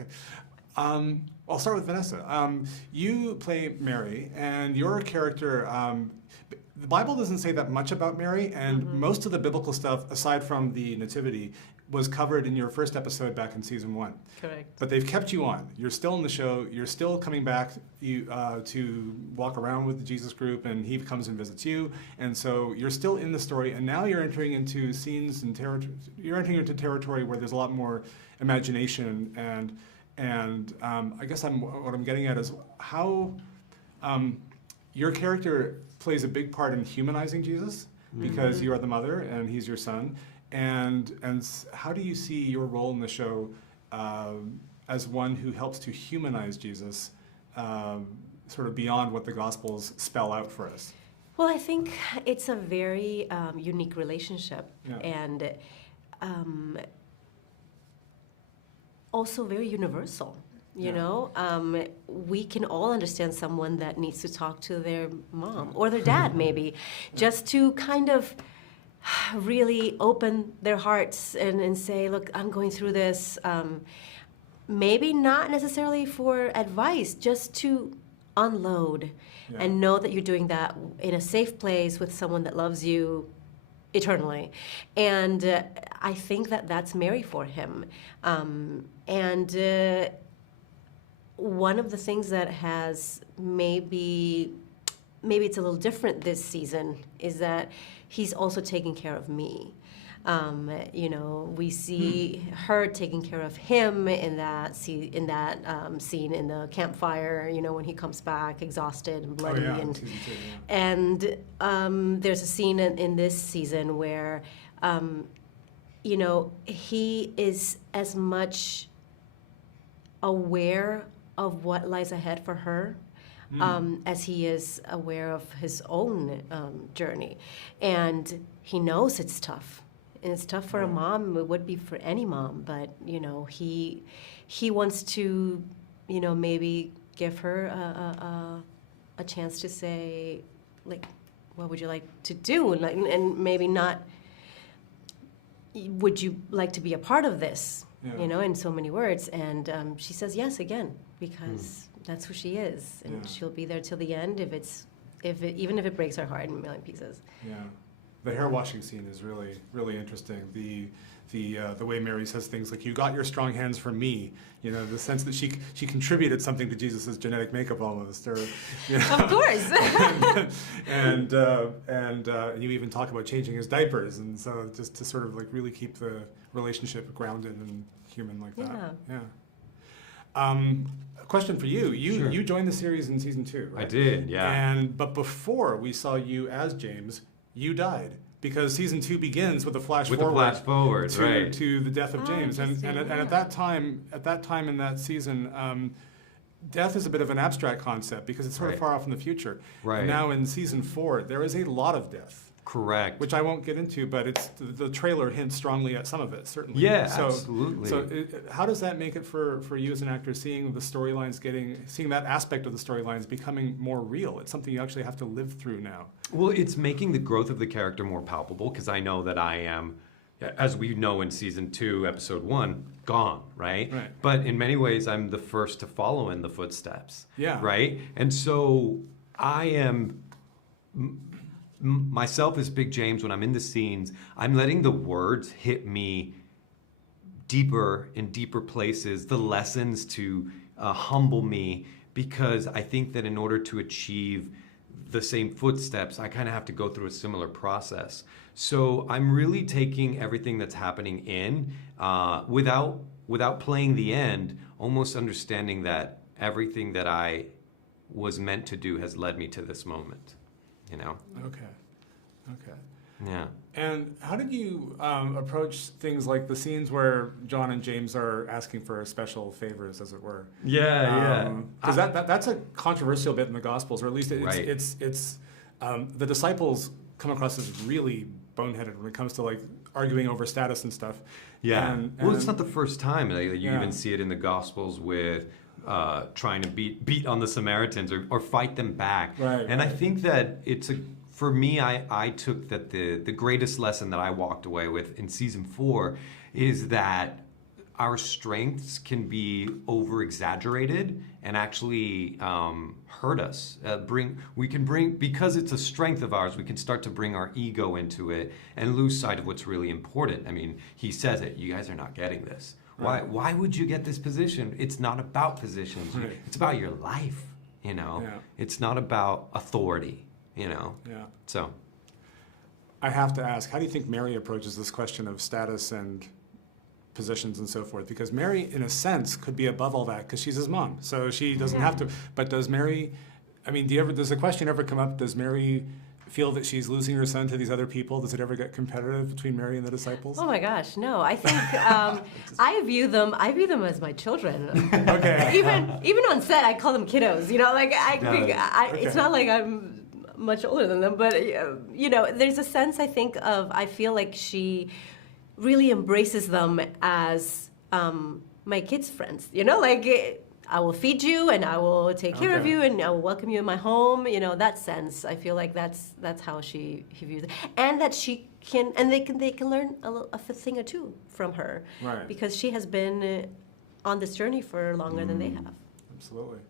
Okay. I'll start with Vanessa. You play Mary, and your character, the Bible doesn't say that much about Mary, and most of the biblical stuff, aside from the Nativity, was covered in your first episode back in season 1. Correct. But they've kept you on. You're still in the show. You're still coming back to walk around with the Jesus group, and he comes and visits you. And so you're still in the story, and now you're entering into scenes and territory. You're entering into territory where there's a lot more imagination, and I guess what I'm getting at is how your character plays a big part in humanizing Jesus, because you are the mother and he's your son. And how do you see your role in the show as one who helps to humanize Jesus, sort of beyond what the Gospels spell out for us? Well, I think it's a very unique relationship, and also very universal. You know, we can all understand someone that needs to talk to their mom or their dad, maybe, just to kind of really open their hearts and say, look, I'm going through this. Maybe not necessarily for advice, just to unload and know that you're doing that in a safe place with someone that loves you eternally. And I think that that's Mary for him. One of the things that has maybe it's a little different this season is that he's also taking care of me. You know, we see her taking care of him in that scene in the campfire. You know, when he comes back exhausted and bloody, and there's a scene in this season where, you know, he is as much aware of what lies ahead for her as he is aware of his own journey. And he knows it's tough. And it's tough for a mom. It would be for any mom. But, you know, he wants to, you know, maybe give her a chance to say, like, what would you like to do? And maybe not, would you like to be a part of this? You know, in so many words. And she says yes again, because that's who she is. And she'll be there till the end even if it breaks her heart in a million pieces. Yeah. The hair washing scene is really, really interesting. The way Mary says things like, "You got your strong hands from me," you know, the sense that she contributed something to Jesus' genetic makeup almost, or you know. Of course. and you even talk about changing his diapers, and so just to sort of like really keep the relationship grounded and human like that. A question for you. You joined the series in season 2, right? I did, yeah. But before we saw you as James, you died, because season 2 begins with a flash forward to the death of James, and at that time in that season, death is a bit of an abstract concept because it's sort of far off in the future. Right. Now in season 4, there is a lot of death. Correct. Which I won't get into, but it's the trailer hints strongly at some of it, certainly. Yeah, absolutely. So how does that make it for you as an actor, seeing the storylines seeing that aspect of the storylines becoming more real? It's something you actually have to live through now. Well, it's making the growth of the character more palpable, because I know that I am, as we know in season 2, episode 1, gone, right? But in many ways, I'm the first to follow in the footsteps. Yeah. Right? And so I am myself as Big James. When I'm in the scenes, I'm letting the words hit me deeper in deeper places, the lessons to humble me, because I think that in order to achieve the same footsteps, I kind of have to go through a similar process. So I'm really taking everything that's happening in without playing the end, almost understanding that everything that I was meant to do has led me to this moment. You know? Okay. Yeah. And how did you approach things like the scenes where John and James are asking for special favors, as it were? Yeah. Because that's a controversial bit in the Gospels, or at least it's the disciples come across as really boneheaded when it comes to like arguing over status and stuff. Yeah. Well, it's not the first time. You even see it in the Gospels with trying to beat on the Samaritans or fight them back. I think that for me, I took that the greatest lesson that I walked away with in season 4 is that our strengths can be over exaggerated and actually hurt us. Because it's a strength of ours, we can start to bring our ego into it and lose sight of what's really important. I mean, he says it, you guys are not getting this. Right. Why would you get this position? It's not about positions. Right. It's about your life, you know? Yeah. It's not about authority, you know? Yeah. So. I have to ask, how do you think Mary approaches this question of status and positions and so forth? Because Mary, in a sense, could be above all that because she's his mom, so she doesn't have to. But does Mary? I mean, does the question ever come up? Does Mary feel that she's losing her son to these other people? Does it ever get competitive between Mary and the disciples? Oh my gosh, no. I think I view them as my children. Okay. Even on set, I call them kiddos. You know, like Okay. it's not like I'm much older than them, but you know, there's a sense I feel like she really embraces them as my kids' friends. You know, like I will feed you and I will take care of Okay. you and I will welcome you in my home. You know, that sense. I feel like that's how he views it, and that she can and they can learn a thing or two from her, Right. because she has been on this journey for longer than they have. Absolutely.